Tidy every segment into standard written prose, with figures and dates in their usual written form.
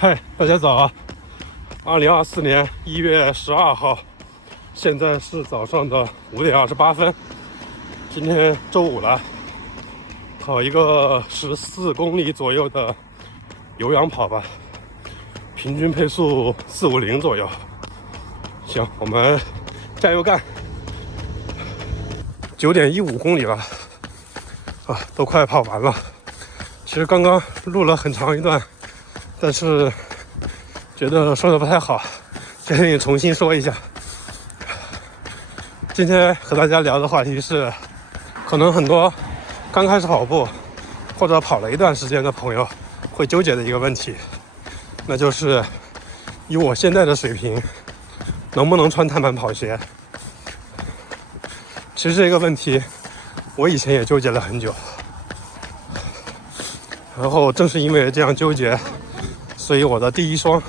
嗨，大家早！2024年1月12号，现在是早上的5点28分。今天周五了，跑一个14公里左右的有氧跑吧，平均配速450左右。行，我们加油干！9.15公里了，都快跑完了。其实刚刚录了很长一段，但是觉得说的不太好，决定重新说一下。今天和大家聊的话题是，可能很多刚开始跑步或者跑了一段时间的朋友会纠结的一个问题，那就是以我现在的水平，能不能穿碳板跑鞋？其实这个问题，我以前也纠结了很久。然后正是因为这样纠结，所以我的第一双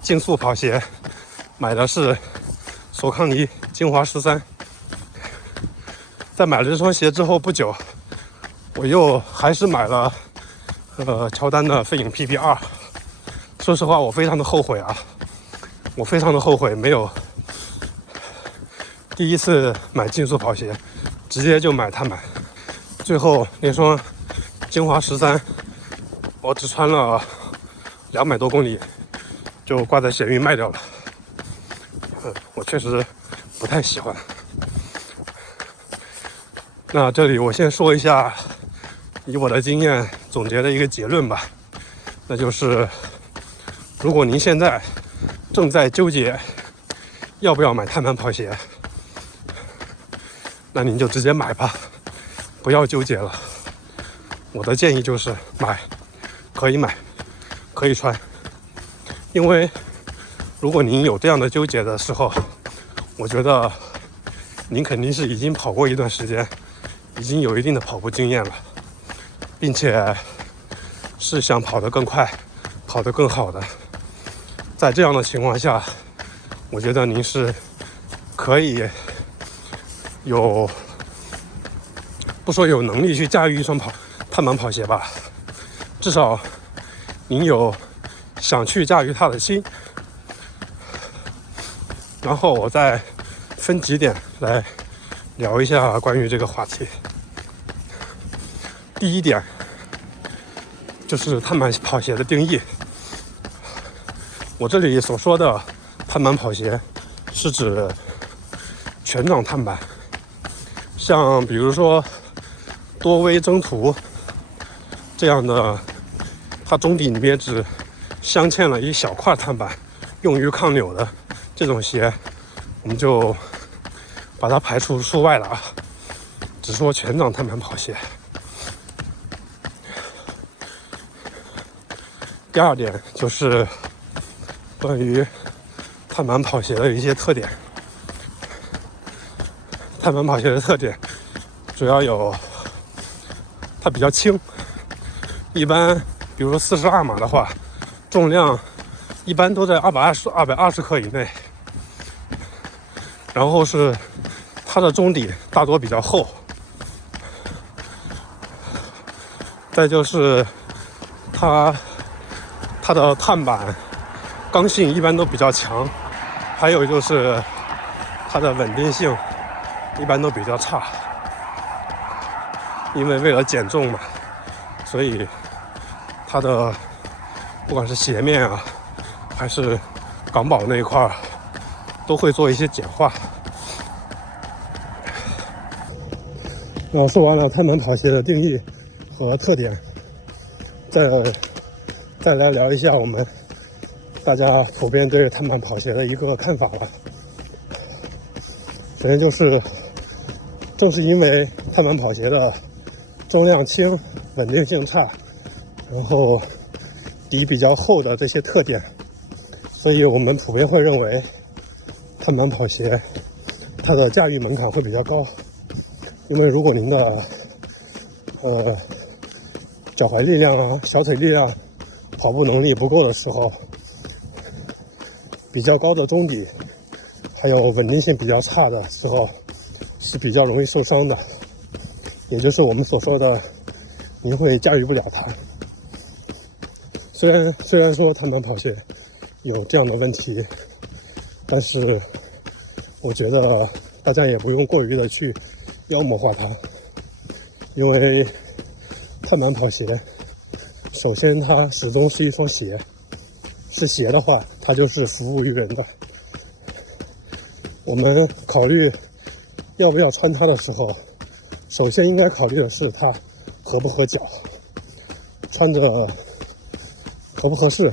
竞速跑鞋买的是索康尼精华13。在买了这双鞋之后不久，我又还是买了乔丹的飞影 PP2。说实话，我非常的后悔啊，我非常的后悔没有第一次买竞速跑鞋直接就买碳板，最后那双精华13我只穿了200多公里就挂在闲鱼卖掉了。我确实不太喜欢。那这里我先说一下以我的经验总结的一个结论吧，那就是如果您现在正在纠结要不要买碳板跑鞋，那您就直接买吧，不要纠结了。我的建议就是买，可以买，可以穿。因为如果您有这样的纠结的时候，我觉得您肯定是已经跑过一段时间，已经有一定的跑步经验了，并且是想跑得更快，跑得更好的。在这样的情况下，我觉得您是可以有，不说有能力去驾驭一双碳板跑鞋吧，至少您有想去驾驭它的心。然后我再分几点来聊一下关于这个话题。第一点就是碳板跑鞋的定义。我这里所说的碳板跑鞋是指全掌碳板，像比如说多威征途这样的，它中底里面只镶嵌了一小块碳板，用于抗扭的这种鞋，我们就把它排除出外了啊，只说全掌碳板跑鞋。第二点就是关于碳板跑鞋的一些特点。碳板跑鞋的特点主要有它比较轻，一般比如说42码的话，重量一般都在220克以内。然后是它的中底大多比较厚，再就是它的碳板刚性一般都比较强，还有就是它的稳定性一般都比较差，因为为了减重嘛，所以它的不管是鞋面啊还是港宝那一块都会做一些简化。说完了碳板跑鞋的定义和特点，再来聊一下我们大家普遍对碳板跑鞋的一个看法了。首先就是正是因为碳板跑鞋的重量轻、稳定性差，然后底比较厚的这些特点，所以我们普遍会认为碳板跑鞋它的驾驭门槛会比较高。因为如果您的脚踝力量啊、小腿力量、跑步能力不够的时候，比较高的中底还有稳定性比较差的时候是比较容易受伤的，也就是我们所说的您会驾驭不了它。所虽然说碳板跑鞋有这样的问题，但是我觉得大家也不用过于的去妖魔化它，因为碳板跑鞋，首先它始终是一双鞋，是鞋的话，它就是服务于人的。我们考虑要不要穿它的时候，首先应该考虑的是它合不合脚，穿着合不合适。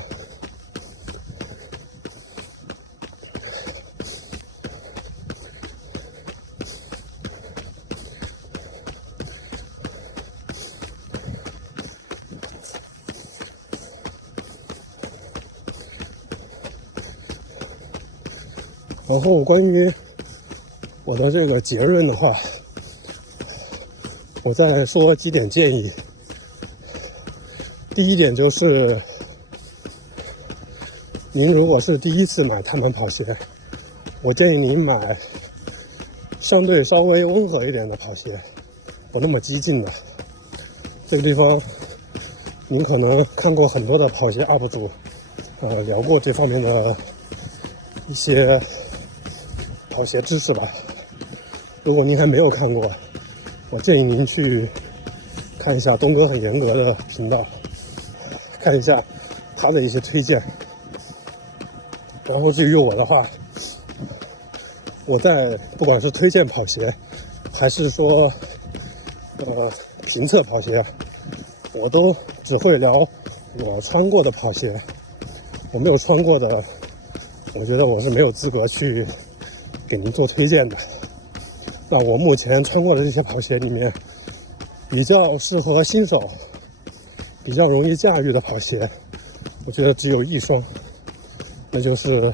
然后关于我的这个结论的话，我再说几点建议。第一点就是，您如果是第一次买碳板跑鞋，我建议您买相对稍微温和一点的跑鞋，不那么激进的。这个地方您可能看过很多的跑鞋 UP 主，聊过这方面的一些跑鞋知识吧。如果您还没有看过，我建议您去看一下东哥很严格的频道，看一下他的一些推荐。然后至于我的话，我在不管是推荐跑鞋，还是说评测跑鞋，我都只会聊我穿过的跑鞋。我没有穿过的，我觉得我是没有资格去给您做推荐的。那我目前穿过的这些跑鞋里面，比较适合新手、比较容易驾驭的跑鞋，我觉得只有一双，那就是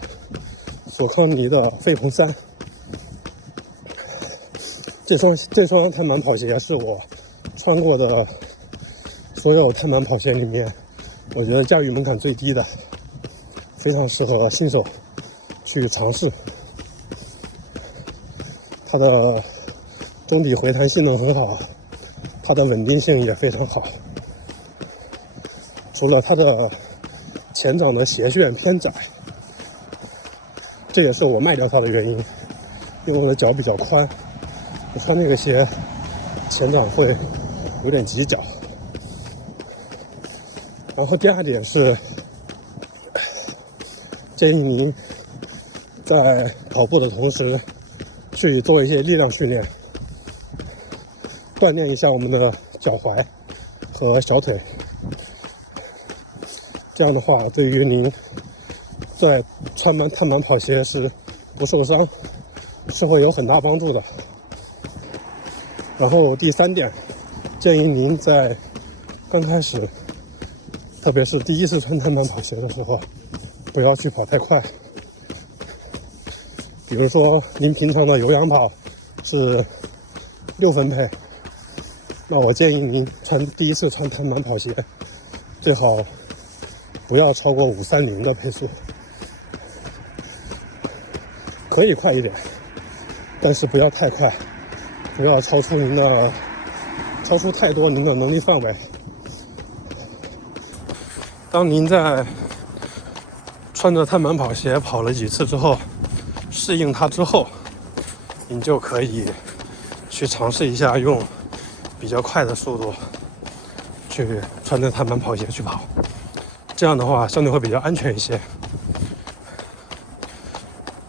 索康尼的飞鹏3。这双碳板跑鞋是我穿过的所有碳板跑鞋里面，我觉得驾驭门槛最低的，非常适合新手去尝试。它的中底回弹性能很好，它的稳定性也非常好。除了它的前掌的鞋楦偏窄，这也是我卖掉它的原因，因为我的脚比较宽，我穿那个鞋前掌会有点挤脚。然后第二点是建议您在跑步的同时去做一些力量训练，锻炼一下我们的脚踝和小腿。这样的话，对于您在穿碳板跑鞋时不受伤，是会有很大帮助的。然后第三点，建议您在刚开始，特别是第一次穿碳板跑鞋的时候，不要去跑太快。比如说您平常的有氧跑是6分配，那我建议您第一次穿碳板跑鞋，最好不要超过530的配速，可以快一点，但是不要太快，不要超出太多您的能力范围。当您在穿着碳板跑鞋跑了几次之后，适应它之后，您就可以去尝试一下用比较快的速度去穿着碳板跑鞋去跑，这样的话相对会比较安全一些。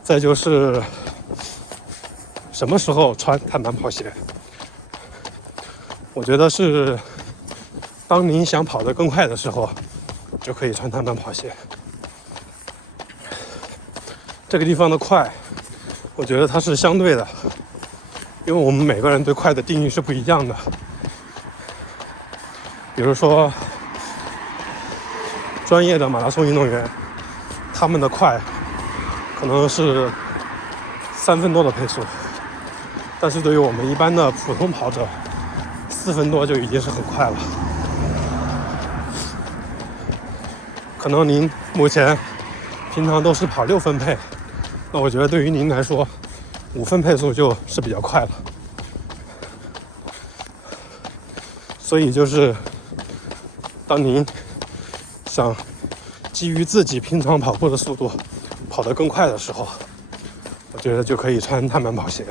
再就是什么时候穿碳板跑鞋，我觉得是当您想跑得更快的时候就可以穿碳板跑鞋。这个地方的快，我觉得它是相对的，因为我们每个人对快的定义是不一样的。比如说专业的马拉松运动员，他们的快可能是3分多的配速，但是对于我们一般的普通跑者，4分多就已经是很快了。可能您目前平常都是跑6分配，那我觉得对于您来说5分配速就是比较快了。所以就是当您想基于自己平常跑步的速度跑得更快的时候，我觉得就可以穿碳板跑鞋。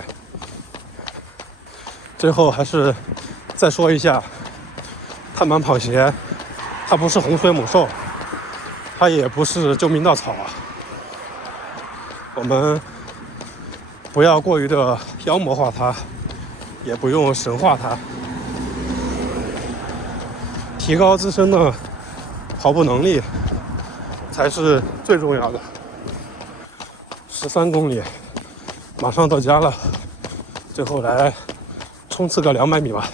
最后还是再说一下，碳板跑鞋它不是洪水猛兽，它也不是救命稻草啊。我们不要过于的妖魔化它，也不用神化它，提高自身的跑步能力才是最重要的。13公里，马上到家了，最后来冲刺个200米吧。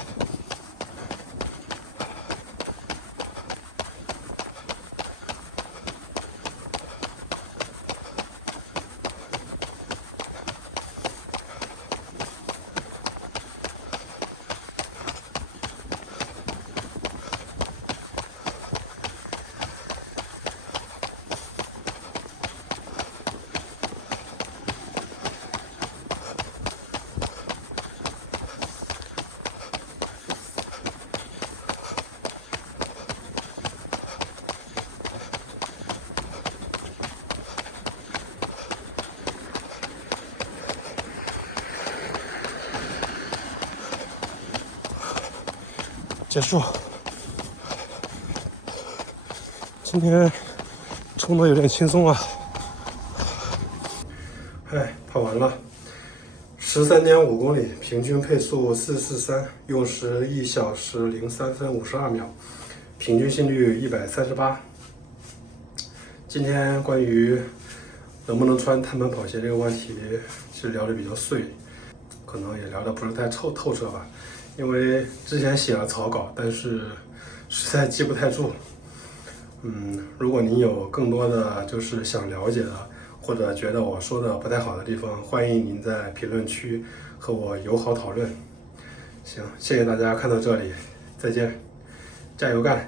结束。今天冲的有点轻松啊。跑完了，13.5公里，平均配速443，用时1小时03分52秒，平均心率138。今天关于能不能穿碳板跑鞋这个问题，其实聊得比较碎，可能也聊得不是太透彻吧。因为之前写了草稿，但是实在记不太住。如果您有更多的就是想了解的，或者觉得我说的不太好的地方，欢迎您在评论区和我友好讨论。行，谢谢大家看到这里，再见，加油干！